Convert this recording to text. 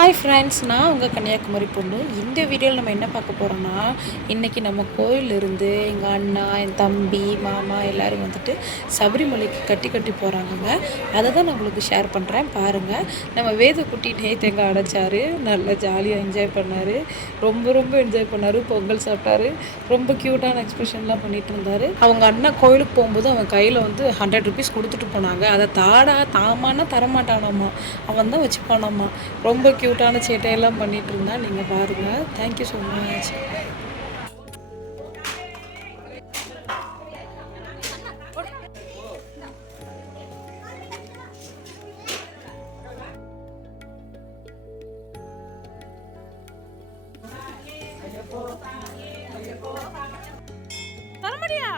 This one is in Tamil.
ஹாய் ஃப்ரெண்ட்ஸ், நான் உங்கள் கன்னியாகுமரி பொண்ணு. இந்த வீடியோவில் நம்ம என்ன பார்க்க போகிறோன்னா, இன்றைக்கி நம்ம கோயிலிருந்து எங்கள் அண்ணா, என் தம்பி, மாமா எல்லோரும் வந்துட்டு சபரிமலைக்கு கட்டி போகிறாங்கங்க. அதை தான் நான் உங்களுக்கு ஷேர் பண்ணுறேன், பாருங்கள். நம்ம வேத குட்டி நேற்று அடைச்சார், நல்லா ஜாலியாக என்ஜாய் பண்ணார், ரொம்ப என்ஜாய் பண்ணார். பொங்கல் சாப்பிட்டாரு, ரொம்ப க்யூட்டான எக்ஸ்பிரஷன்லாம் பண்ணிகிட்டு இருந்தார். அவங்க அண்ணா கோயிலுக்கு போகும்போது அவன் கையில் வந்து 100 ருபீஸ் கொடுத்துட்டு போனாங்க. அதை தாமானா தரமாட்டானாமா, அவன் தான் வச்சுப்பானாமா. ரொம்ப க்யூட்டான சேட்டையெல்லாம் பண்ணிகிட்டு இருந்தான். நீங்கள் பாருங்கள். Thank you so much. தரமாட்டியா?